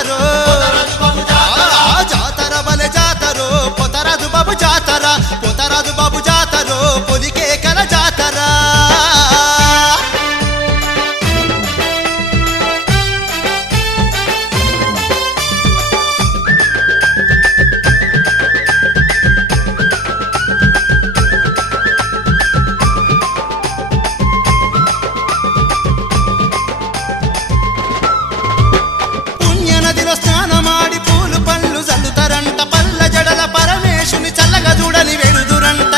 జాతరో జాతర బలె జాతరో పోతరాజు బాబు జాతర పోతరాజు బాబు జాతరో పొలికే కల జాతర స్నానమాడి పూలు పళ్ళు చల్లుతారంట పల్ల జడల పరమేశుని చల్లగా చూడని వెడుదురంట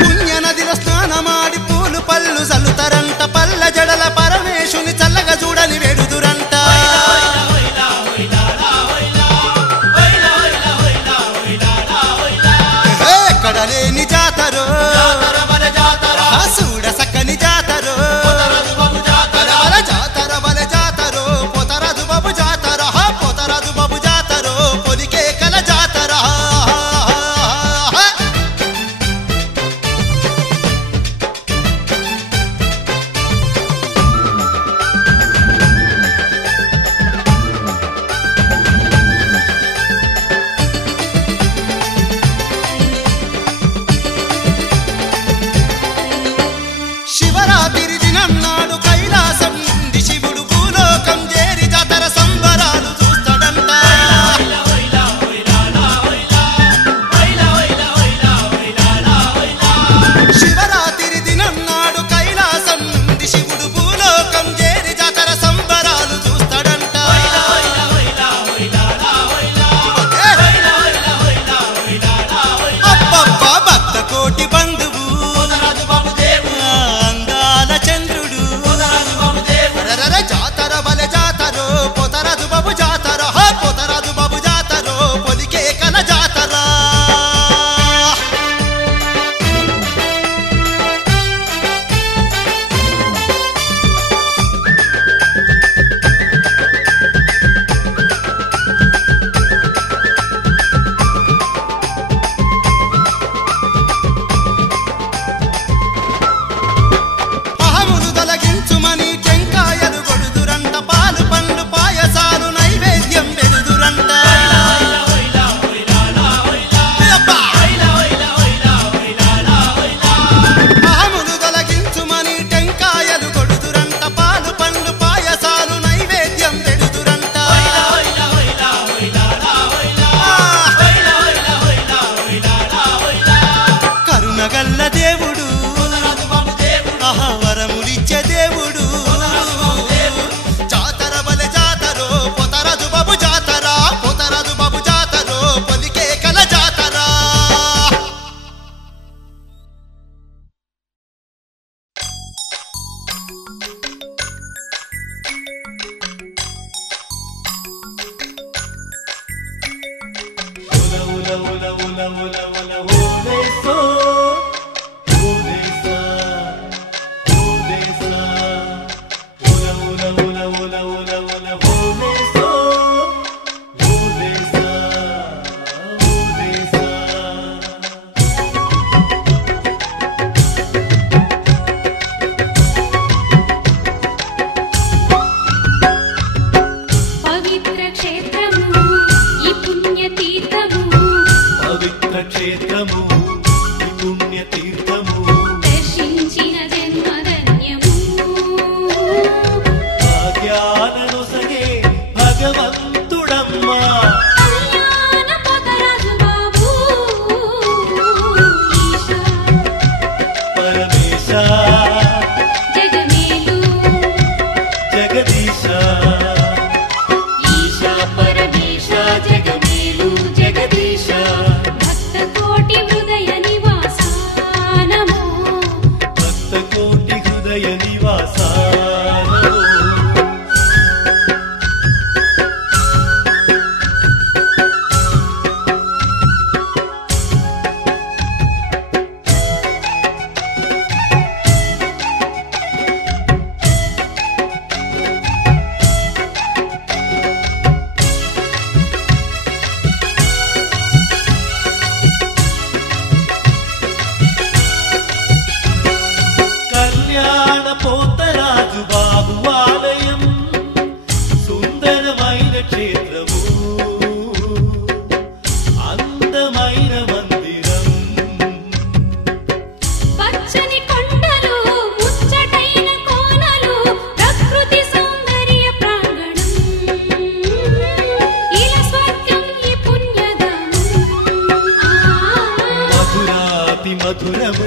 పుణ్యనదిలో స్నానమాడి పూలు పళ్ళు చల్లుతారంట పల్ల జడల పరమేశుని చల్లగా చూడని వెడుదురంట ఎక్కడ లేని జాతరో చూడ సక్కని జాతరో జాతర బలె జాతరో పోతరాజు బాబు జాతర పోతరాజు బాబు జాతరో పొలికే కల జాతర శివరాత్రి దినం నాడు కైలాసం నుండి శివుడు భూలోకం చేరి జాతర సంబరాలు చూస్తాడంట శివరాత్రి దినం నాడు కైలాసం నుండి శివుడు భూలోకం చేరి జాతర సంబరాలు చూస్తాడంట అబ్బబ్బా భక్త కోటి బంధువు జాతర బలె జాతరో పోతరాజు బాబు జాతర పోతరాజు బాబు జాతరో పొలికే కల జాతర అహములు తొలగించుమని టెంకాయలు కొడుదురంట పాలు పండ్లు పాయసాలు నైవేద్యం పెడుదురంట అహములు తొలగించుమని టెంకాయలు కొడుదురంట పాలు పండ్లు పాయసాలు నైవేద్యం పెడుదురంట కరుణగల్ల దేవుడు వరములిచ్చే దేవుడు జాతర బలె జాతరో పోతరాజు బాబు జాతర పోతరాజు బాబు జాతరో పొలికే కల జాతర క్షేత్రము ఈ పుణ్య తీర్థము దర్శించిన జన్మధన్యము భాగ్యాలను సగే భగవంతుడమ్మా కళ్యాణ పోతరాజు బాబు ఈశా పరమేశ జగమేలు జగదీశ ఈశా పరమేశ జగమేలు జగదీశ భక్త కోటి హృదయ మధురము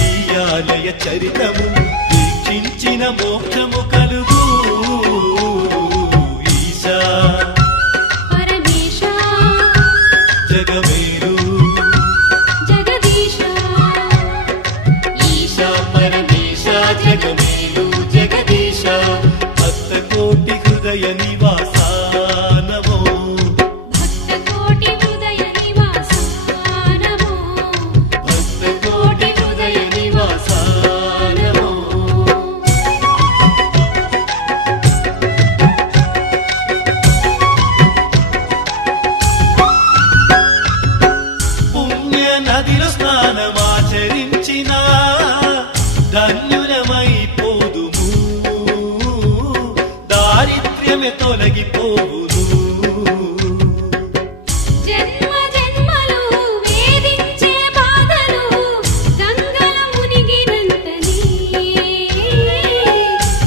ఈ ఆలయ చరితము వీక్షించిన మోక్షము కలుగు ఈశా పరమేశ జగమేలు జగదీశ ఈశా పరమేశ జగమేలు జగదీశ భక్త కోటి హృదయ నివాస నమో భక్త కోటి హృదయ నివాస నమో భక్త కోటి హృదయ నివాస నమో పుణ్య నదిలో స్నానమాచరించిన ధన్యులమైపోదుము దారిద్ర్యమే తొలగిపోవును జన్మ జన్మలు వేధించే బాధలు గంగల మునిగినంతని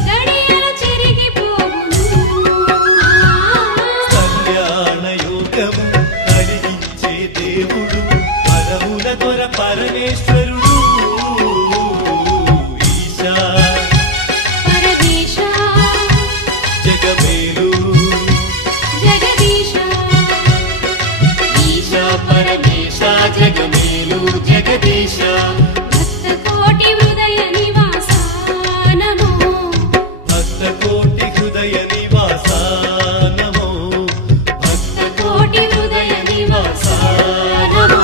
గడియలు చెరిగిపోవును కళ్యాణ యోగము కలిగించే దేవుడు పరముల దొర పరమేశ్వరుడు ఈశా పరమేశ జగమేలు జగదీశ ఈశా పరమేశ జగమేలు జగదీశ భక్త కోటి హృదయ నివాస నమో భక్త కోటి హృదయ నివాస నమో భక్త కోటి హృదయ నివాస నమో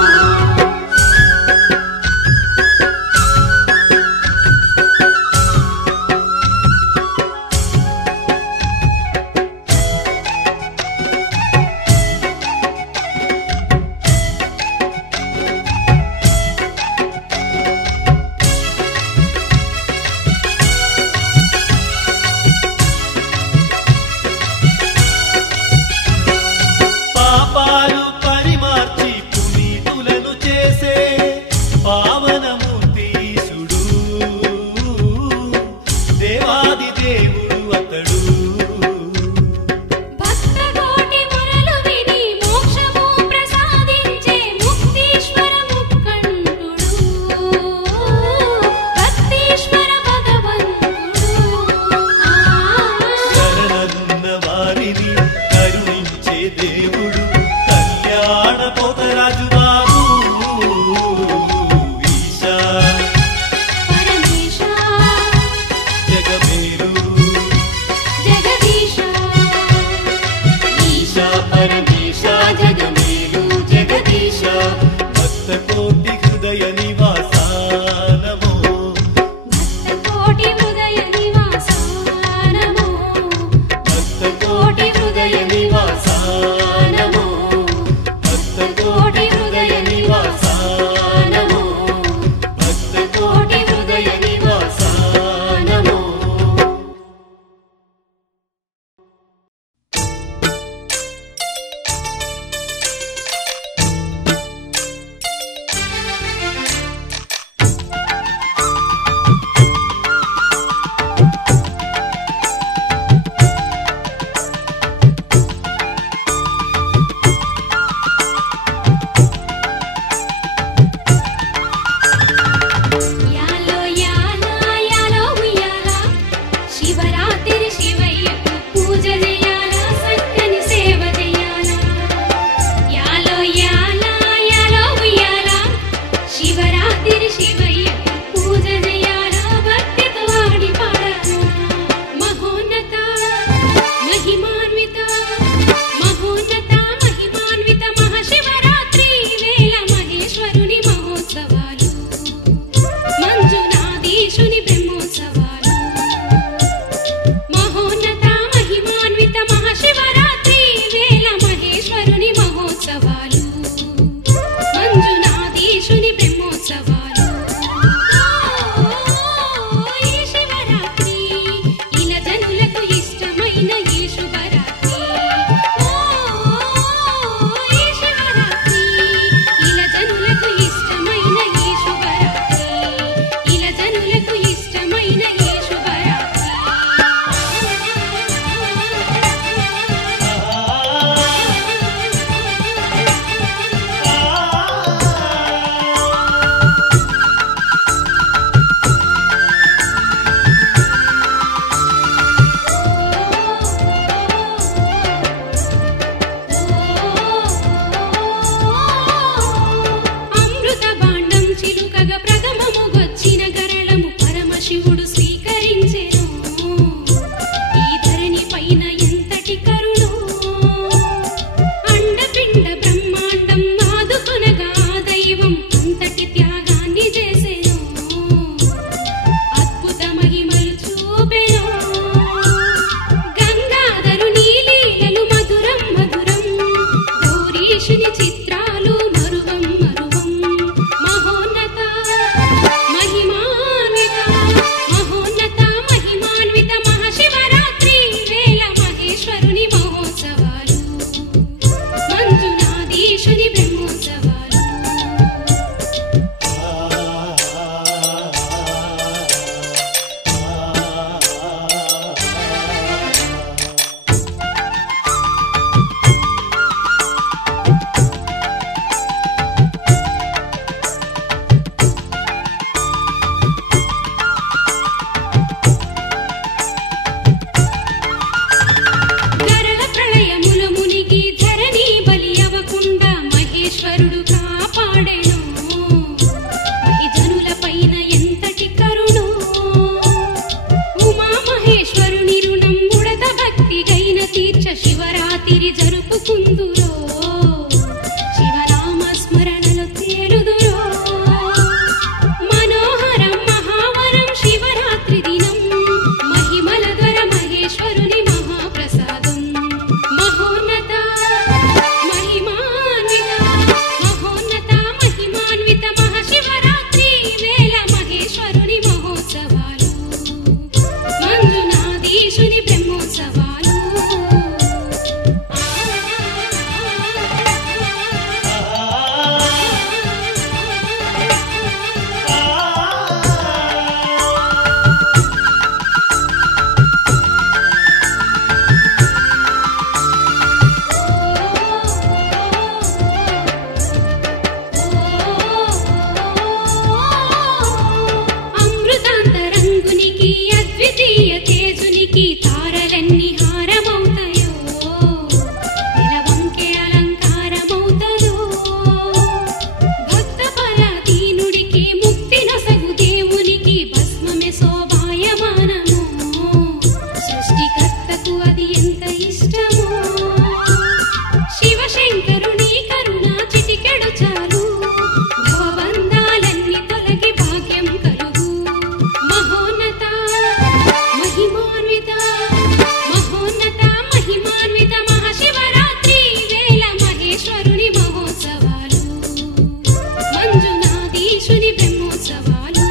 ఈశ్వరుడు కాపాడెను మహిజనుల పైన ఎంతటి కరుణో ఉమా మహేశ్వరుని రుణం ఉడత భక్తి గైన తీర్చ శివరాత్రి జరుపుకుందురో శివనామ స్మరణలు తేలుదురో మనోహరం మహావరం శివరాత్రి దినం మహిమల ధర మహేశ్వరుని మహాప్రసాదం మహోన్నత మహిమాన్విత మహాశివరాత్రి వేళ మహేశ్వరుని మహోత్సవాలు మంజునాథీశుని బ్రహ్మోత్సవాలు అమృతాంతరంగునికి అద్వితీయ తేజునికి తారలన్నీ హారమవుతాయో నిలవంకే అలంకారమవుతదో భక్త పరాధీనుడికి ముక్తి నొసగు దేవునికి భస్మమే శోభాయమానము సృష్టికర్తకు అది ఎంత ఇష్టమో శివశంకరుని కరుణ చిటికెడు చాలు భవబంధాలన్నీ తొలగి భాగ్యం కలుగు మహోన్నత మహిమాన్విత మహాశివరాత్రి వేళ మహేశ్వరుని మహోత్సవాలు మంజునాథీశుని బ్రహ్మోత్సవాలు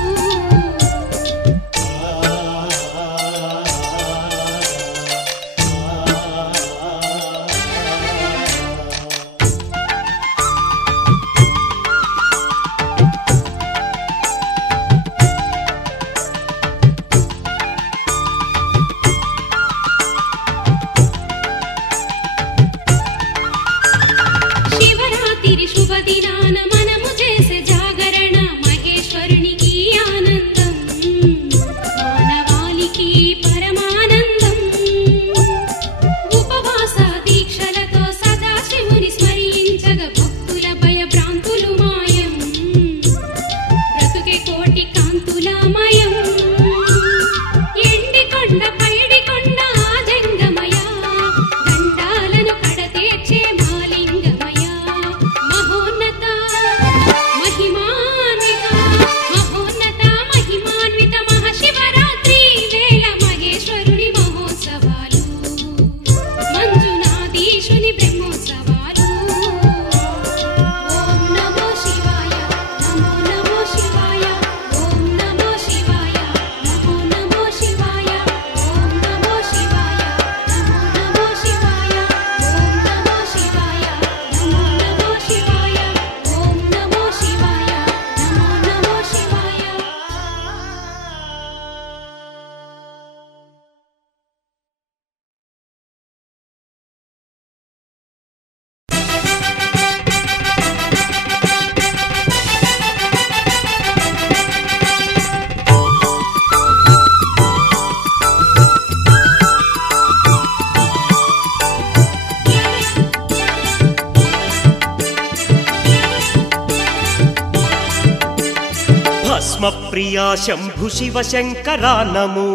శివరాత్రి శుభదినాన మనము చేసే జాగరణ మహేశ్వరునికి ఆనందం మానవాళికి పరమానందం ఉపవాస దీక్షలతో సదాశివుని స్మరించగ భక్తుల భయభ్రాంతులు మాయం బ్రతుకే కోటి కాంతులమయం ఎండికొండ పైడికొండ ఆజంగమయ దండాలను కడతేర్చే మాలింగమయ మహోన్నత మహిమాన్విత మహాశివరాత్రి వేళ మహేశ్వరుని మహోత్సవాలు మంజునాథీశుని బ్రహ్మోత్సవాలు ఓం నమో శివాయ నమో నమో శివాయ ఓం నమో శివాయ నమో నమో శివాయ ఓం నమో శివాయ నమో నమో శివాయ ఓం నమో శివాయ నమో నమో శివాయ ఓం నమో శివాయ నమో నమో శివాయ భస్మప్రియా శంభు శివ శంకరా నమో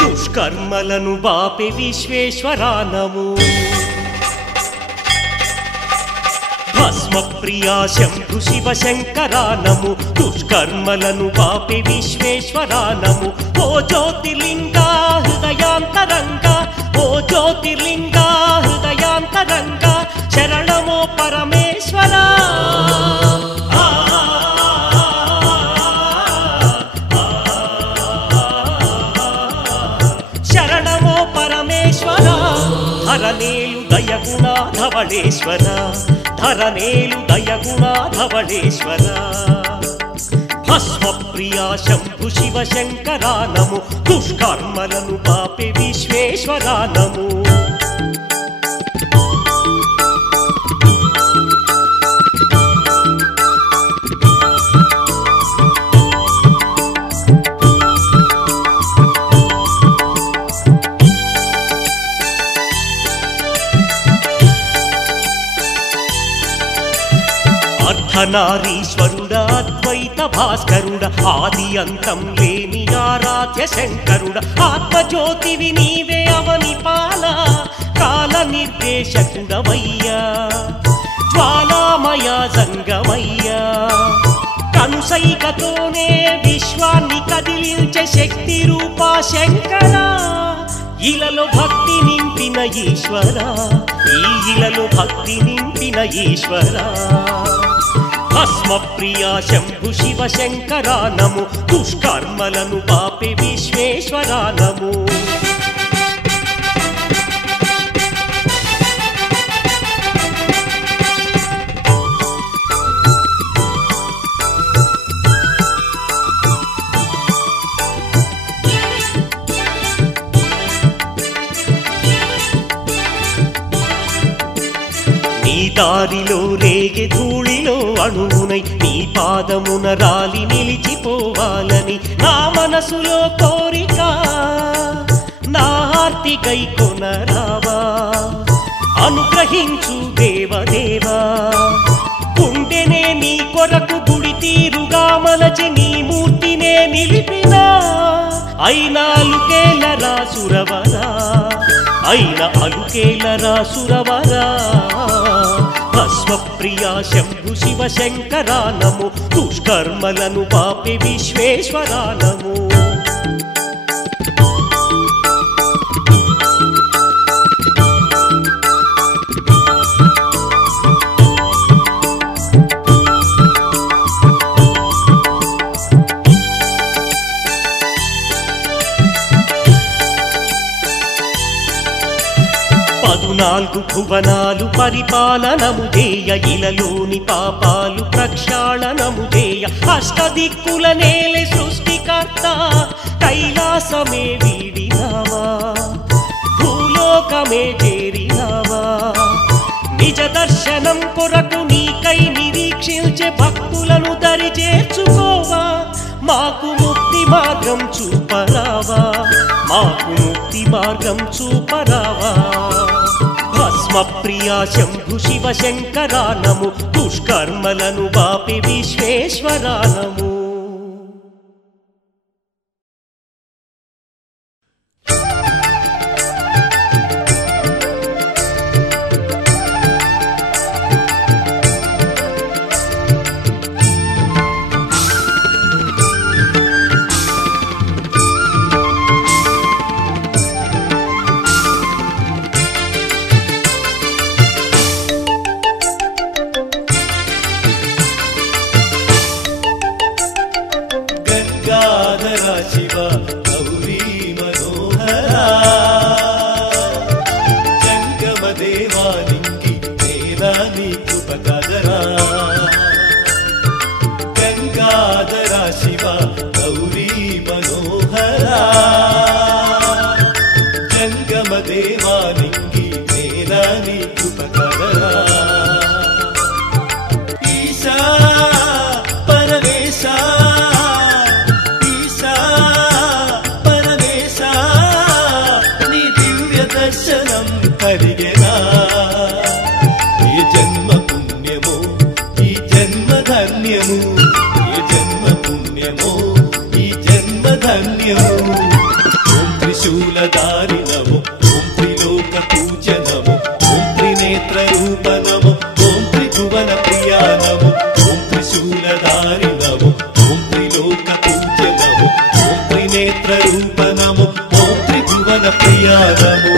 దుష్కర్మలను బాపే విశ్వేశ్వరా నమో భస్మప్రియా శంభు శివ శంకరా నమో దుష్కర్మలను బాపే విశ్వేశ్వరా నమో ఓ జ్యోతిర్లింగా హృదయాంతరంగా ఓ జ్యోతిర్లింగా హృదయాంతరంగా శరణమో పరమేశ్వరా శరణమో పరమేశ్వరా ధరనేలు దయగుణా ధవళేశ్వర ధరనేలు దయగుణా ధవళేశ్వర భస్మప్రియా శంభు శివ శంకరా నమో దుష్కర్మలను పాపే విశ్వేశ్వరా నమో అర్ధనారీశ్వరుడ అద్వైత భాస్కరుడ ఆది అంతం లేని ఆరాధ్య శంకరుడ ఆత్మజ్యోతివి నీవే అవని పాల కాల నిర్దేశకుడవయ్యా జ్వాలామయ జంగమయ్యా కనుసైకతోనే విశ్వాన్ని కదిలించే శక్తి రూపా శంకరా ఇలలో భక్తి నింపిన ఈశ్వర ఈ ఇలలో భక్తి నింపిన ఈశ్వర భస్మ ప్రియా శంభు శివ శంకర నము దుష్కర్మలను పాపే విశ్వేశ్వర నము నీ దారిలో రేగే ధూళిలో అణువునై నీ పాదమున రాలి నిలిచిపోవాలని నా మనసులో కోరిక నా ఆర్తికై కొనరావా అనుగ్రహించు దేవదేవా గుండెనే నీ కొరకు గుడి తీరుగా మలచి నీ మూర్తినే నిలిపినా అయినా అలుకేలరా సురవరా అయిన అలుకేలరా సురవరా భస్మ ప్రియా శంభు శివ శంకర నము దుష్కర్మలను పాపే విశ్వేశ్వర నము పదునాలుగు భువనాలు పరిపాలనము చేయ ఇలలోని పాపాలు ప్రక్షాళనము చేయ అష్టదిక్కుల నేలే సృష్టికర్త కైలాసమే వీడినావా భూలోకమే చేరినావా నిజ దర్శనం కొరకు నీకై నిరీక్షించే భక్తులను దరి చేర్చుకోవా మాకు ముక్తి మార్గం చూపరావా మాకు ముక్తి మార్గం చూపరావా భస్మ ప్రియా శంభు శివ శంకర నము దుష్కర్మలను బాపి విశ్వేశ్వర నము శివ గౌరీ మనోహరా జంగమ దేవానికి నేలా నీకు పదరా గంగాధర శివ గౌరీ మనోహరా జంగమ దేవానికి నేలా నీకు పదరా ఈశా పరమేశా దర్శనం కలిగేనా ఈ జన్మ పుణ్యమో ఈ జన్మ ధన్యము ఈ జన్మ పుణ్యమో ఈ జన్మ ధన్యము ఓం త్రిశూలధారి నమో ఓం త్రిలోక పూజ్య నమో ఓం త్రినేత్ర రూప నమో ఓం త్రిభువన ప్రియా నమో ఓం త్రిశూలధారి నమో ఓం త్రిలోక పూజ్య నమో ఓం త్రినేత్ర రూప నమో ఓం త్రిభువన ప్రియా నమో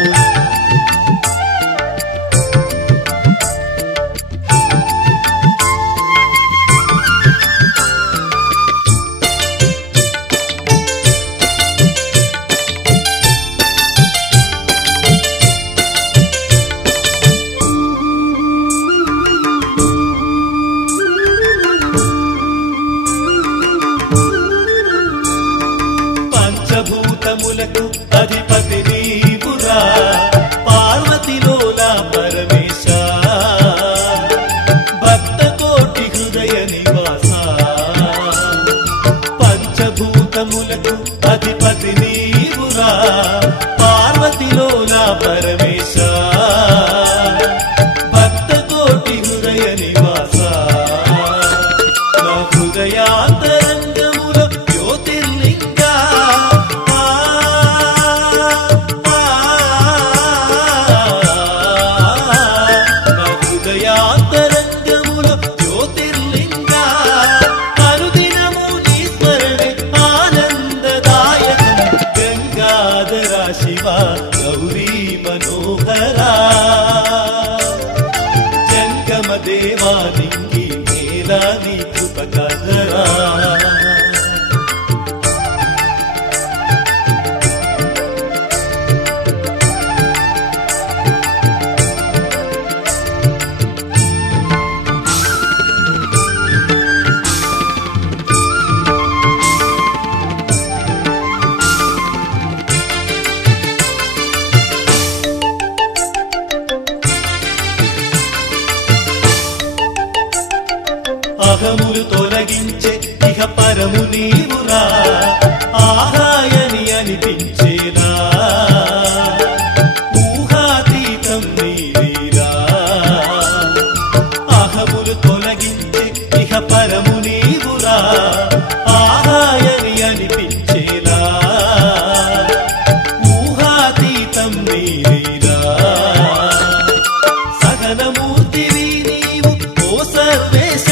జంగమ దేవానికి నేలాని కృప కదరా అహములు తొలగించే ఇహ పరము నీవురా ఆహాయని అనిపించేలా ఊహాతీతం నీవీరా అహములు తొలగించే ఇహ పరము నీవురా ఆహాయని అనిపించేలా ఊహాతీతం నీవీరా సగనమూర్తివి నీవు ఓ సర్వేశ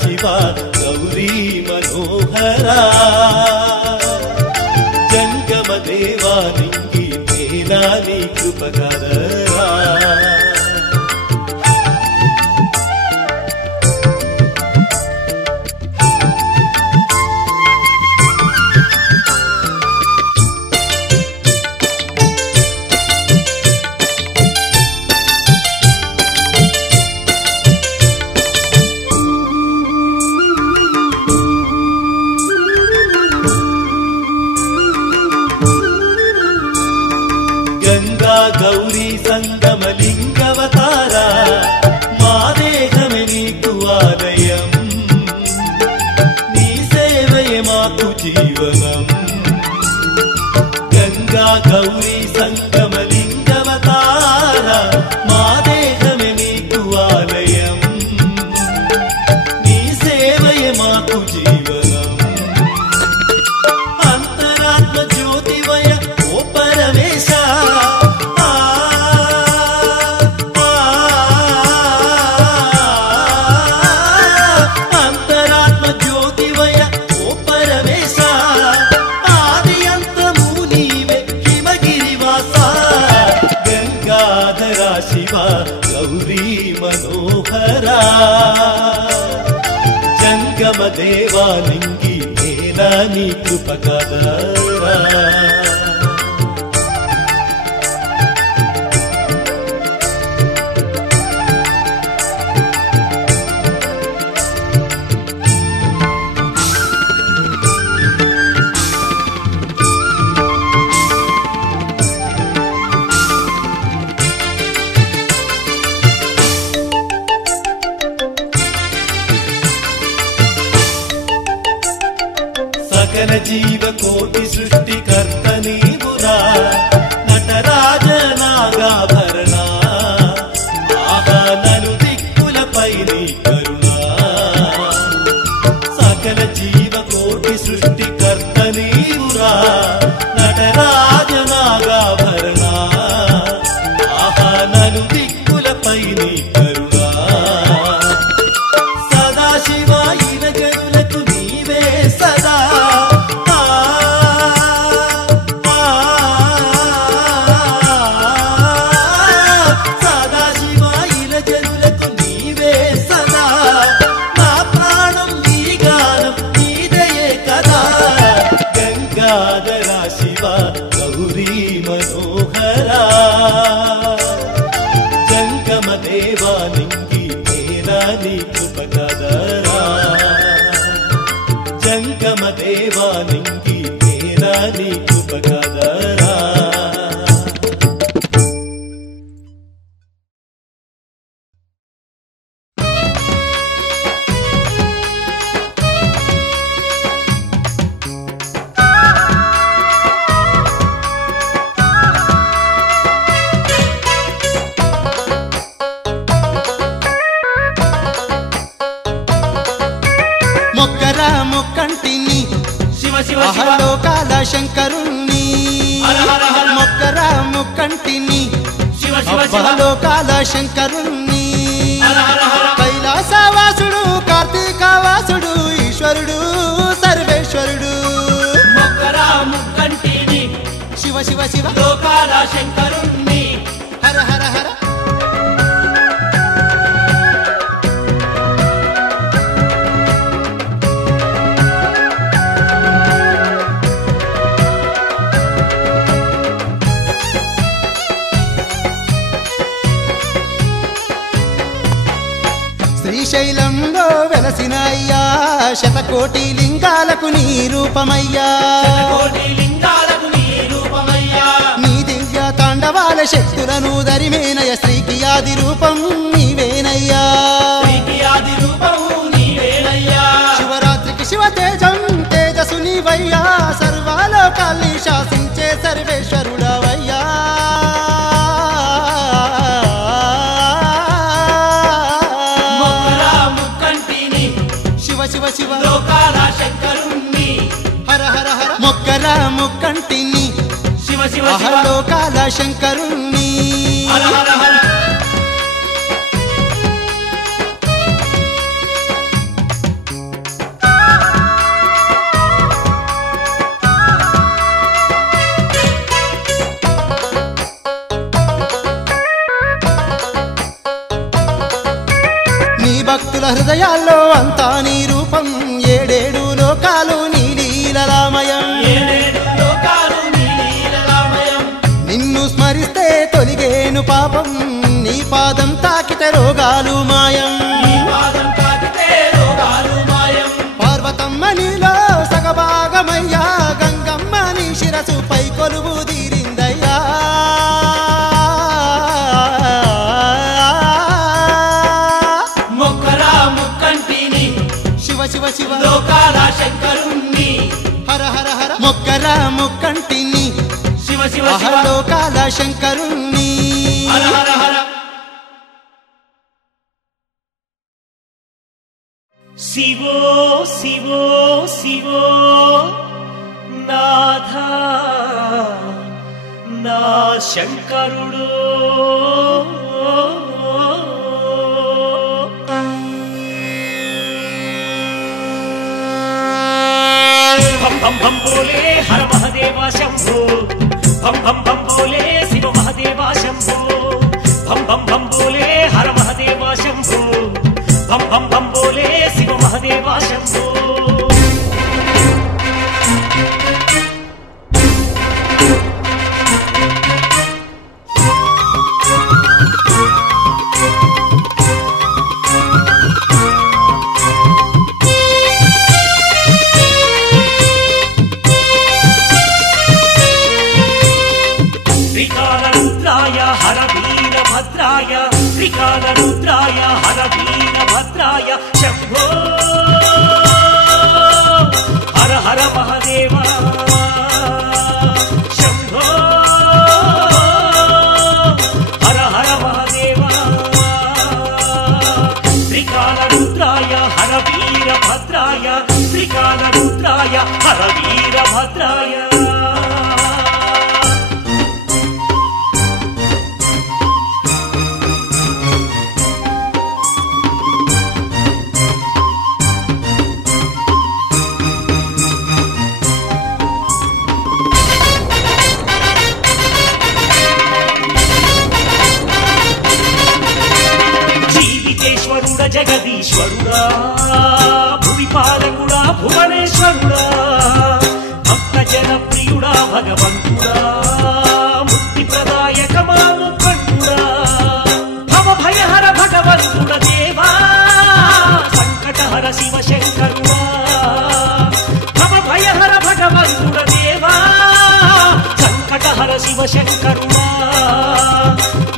శివ గౌరీ మనోహరా జంగమ దేవానికి నేలాని కృప కదరా గౌరీ సంగమలింగవతారా మా దేహమే నీకు ఆలయం నీ సేవయే మాకు జీవనం గంగా గౌరీ సంగమలింగవతారా మా దేహమే నీకు ఆలయం నీ సేవయే మాకు జీవనం అంతరాత్మ జ్యోతివయ ఓ పరమేశ శివ గౌరీ మనోహరా జంగమ దేవానికి నేలాని కృప కదరా సకల జీవ కోటి సృష్టికర్త నీవురా నటరాజ నాగాభరణ ఆహా నలు దిక్కులపై నీ కరుణ సకల జీవ కోటి సృష్టికర్త నీవురా నటరాజ నాగాభరణ ఆహా నలు దిక్కులపై నీ కరుణ సదాశివ ఇన గరులకు నీవే సదా శివ గౌరీ మనోహరా జంగమ దేవానికి నేలాని కృప కదరా జంగమ దేవానికి నేలాని కృప కదరా మొక్కంటిని శివ శివ లోకాల శంకరుణ్ణి మొక్కరా మొక్కంటిని శివ శివ శివ లోకాల శంకరుణ్ణి హర హర హర కైలాసవాసుడు కార్తీకవాసుడు ఈశ్వరుడు సర్వేశ్వరుడు మొక్కరా ముక్కంటిని శివ శివ శివ లోకాల శంకరుణ్ణి హర హర హర శ్రీశైలంలో వెలసిన అయ్యా శతకోటి లింగాలకు నీ రూపమయ్యా కోటి లింగాలకు నీ రూపమయ్యా నీ దివ్య తాండవాల శక్తులను దరిమేనయ శ్రీకి ఆది రూపం నీవేనయ్యా నీకి ఆది రూపము నీవేనయ్యా శివరాత్రికి శివ తేజం తేజసు నీవయ్యా సర్వాలోకాల్ని శాసించే సర్వేశ్వరుడవయ్యా మొక్కరా ముక్కంటిని శివ శివ శివ లోకాల శంకరుణ్ణి హర హర హర మొక్కరా ముక్కంటిని శివ శివ శివ లోకాల శంకరుణ్ణి హర హర హర నీ భక్తుల హృదయాల్లో అంతా నీ రూపం ఏడేడు లోకాలు నీ లీలరామయం ఏడేడు లోకాలు నీ లీలరామయం నిన్ను స్మరిస్తే తొలిగేను పాపం నీ పాదం తాకితే రోగాలు మాయం నీ పాదం తాకితే రోగాలు మాయం పార్వతమ్మ నీలో సగభాగమయ్యా గంగమ్మ నీ శిరసుపై కొలువు తీరిందయ్యా మొక్కరా ముక్కంటిని శివ శివ శివ లోకాల శంకరుణ్ణి హర హర హర మొక్కరా ముక్కంటిని శివ శివ శివ లోకాల శంకరుణ్ణి హర హర హర శివో శివో శివో నాథ నా శంకరుడు భం భం భం బోలే హర మహదేవ శంభో భం భం భం బోలే శివ మహదేవ శంభో భం భం భం బోలే హర మహదేవ శంభో భం భం భం బోలే శివ మహదేవ శంభో త్రికాలరుద్రాయ హర వీరభద్రాయ త్రికాలరుద్రాయ హర వీరభద్రాయ శంభో హర హర మహదేవ శంభో హర హర మహదేవ త్రికాలరుద్రాయ హర వీరభద్రాయ త్రికాలరుద్రాయ హర వీరభద్రాయ జీవితేశ్వరుడ జగదీశ్వరుడా భువిపాలకుడా భువనేశ్వరుడా భక్త జనప్రియుడా భగవంతుడా ముక్తి ప్రదాయక మాము కంటుడా భవభయహర భగవంతుడ దేవా సంకటహర శివ శంకరుడా భవభయహర భగవంతుడ దేవా సంకటహర శివ శంకరుడా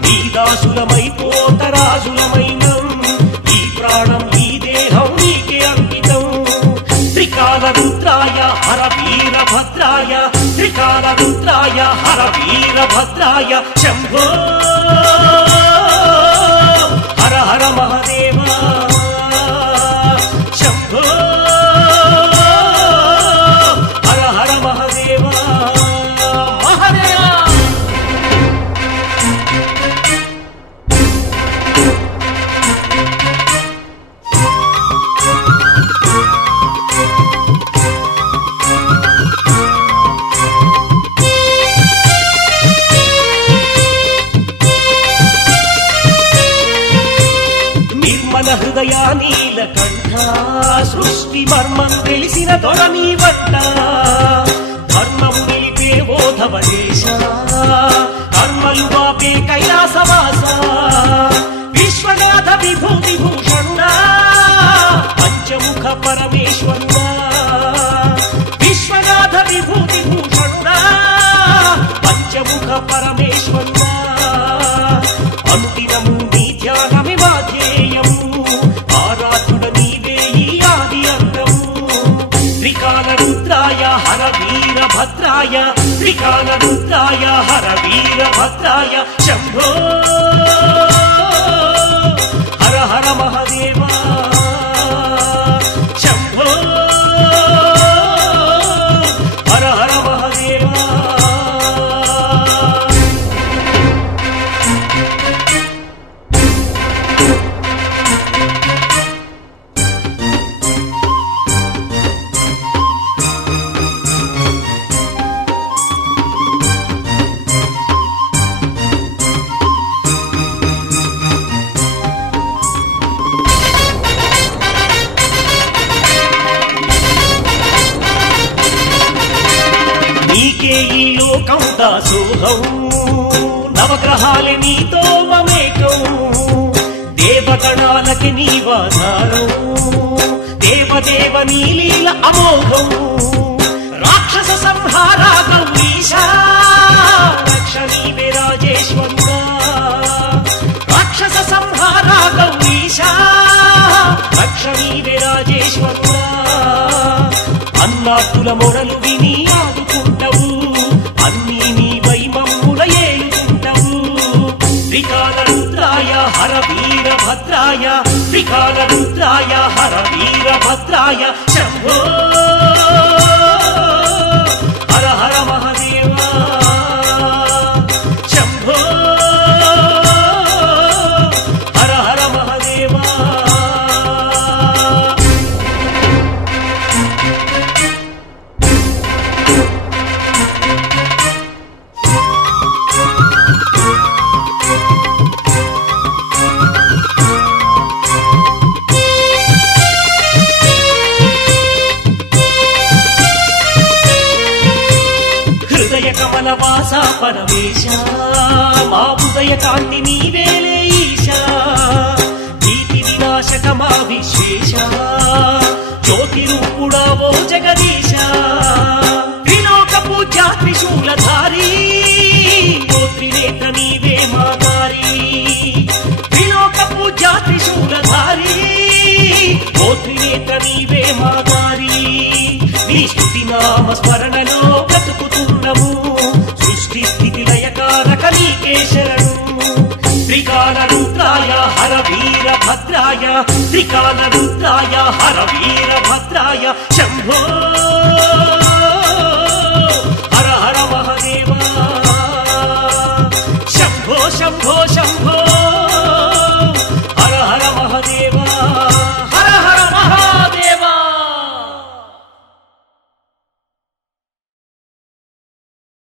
నీ దాసులమై పోతరాజులమైనం ఈ ప్రాణం ఈ దేహం నీకే అంకితం త్రికాలరుద్రాయ హర వీరభద్రాయ త్రికాలరుద్రాయ హర వీరభద్రాయ శంభో హర హర మహదేవ శంభో హర హర మహదేవ మహదేవ హృదయ నీలకంఠ సృష్టి మర్మం తెలిసిన దొర నీవంట ధర్మము నిలిపే ఓధవదేశ కర్మలు వాపే కైలాసవాస విశ్వనాథ విభూతి భూషణ పంచముఖ పరమేశ్వర విశ్వనాథ విభూతి భూషణ పంచముఖ పరమేశ్వర అనుదినము నీ ధ్యానమే మా ధ్యేయము ఆరాధుడ నీవే ఈ ఆది అంతము త్రికాల రుద్రాయ హర వీరభద్రాయ త్రికాల రుద్రాయ హర వీరభద్రాయ శంభో హర హర మహదేవా శంభో హర హర మహదేవా నీకే ఈ లోకం దాసోహం నవగ్రహాలే నీతో మమేకం దేవగణాలకి నీవాధారం దేవదేవ నీలీల అమోఘం రాక్షస సంహార గౌరీశ రక్ష నీవే రాజేశ్వర రాక్షస సంహార గౌరీశ రక్ష నీవే రాజేశ్వర అన్నాతుల మొరలు విని ఆదుకుంటావు అన్నీ నీ వైమమ్ముల ఏలుకుంటావు త్రికాల రుద్రాయ హర వీరభద్రాయ త్రికాల రుద్రాయ హర వీరభద్రాయ శంభో హర హర మహదేవా శంభో హర హర మహదేవా కమలవాస పరమేశ మా ఉదయ కాంతి నీవేలే ఈశ భీతి వినాశక మా విశ్వేశ జ్యోతి రూపుడా ఓ జగదీశ త్రిలోక పూజా త్రిశూలధారి ఓ త్రినేత్ర నీవే మాతారి త్రిలోక పూజా త్రిశూలధారి ఓ త్రినేత్ర నీవే మాతారి నీ స్తుతి నామ స్మరణలో బ్రతుకుతున్నము సృష్టి స్థితి లయకారక నీకే శరణు త్రికాల రుద్రాయ హర వీరభద్రాయ త్రికాల రుద్రాయ హర వీరభద్రాయ శంభో